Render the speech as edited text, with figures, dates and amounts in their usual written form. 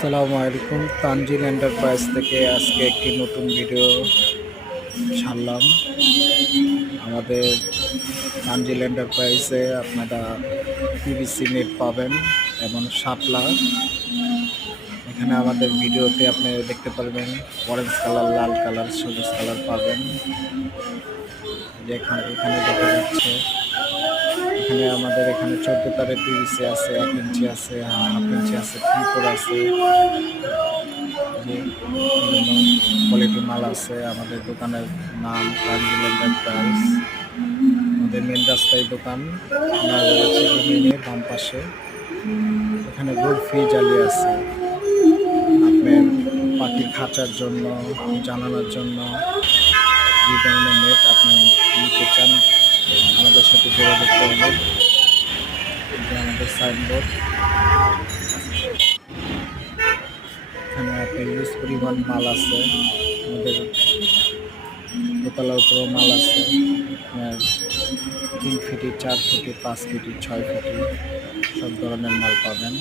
আসসালামু আলাইকুম। তানজিল এন্টারপ্রাইজ থেকে আজকে একটি নতুন ভিডিও ছাড়লাম। আমাদের তানজিল এন্টারপ্রাইজে আপনারা পিভিসি নেট পাবেন এবং শাপলা। এখানে আমাদের ভিডিওতে আপনি দেখতে পারবেন অরেঞ্জ কালার, লাল কালার, সবুজ কালার পাবেন। এখানে দেখা যাচ্ছে এখানে আমাদের এখানে 14 তারের পিভিসি আছে, 1 ইঞ্চি আছে, হাফ ইঞ্চি আছে, 3/4 আছে, যে বিভিন্ন কোয়ালিটি মাল আছে। আমাদের দোকানের নাম তানজিল এন্টারপ্রাইজ। আমাদের মেন রাস্তায় দোকান, বাম পাশে। এখানে বরফি জালি আছে আপনার পাখির খাঁচার জন্য, জানালার জন্য। যে ধরনের নেট আপনি নিতে চান আমাদের সাথে যোগাযোগ করবেন। যে আমাদের সাইনবোর্ড, এখানে আপনার ইউজ পরিমাণ মাল আছে। আমাদের দোতলার উপরেও মাল আছে। আপনার 3 ফিটি, 4 ফিটি, 5 ফিটি, 6 ফিটি সব ধরনের মাল পাবেন।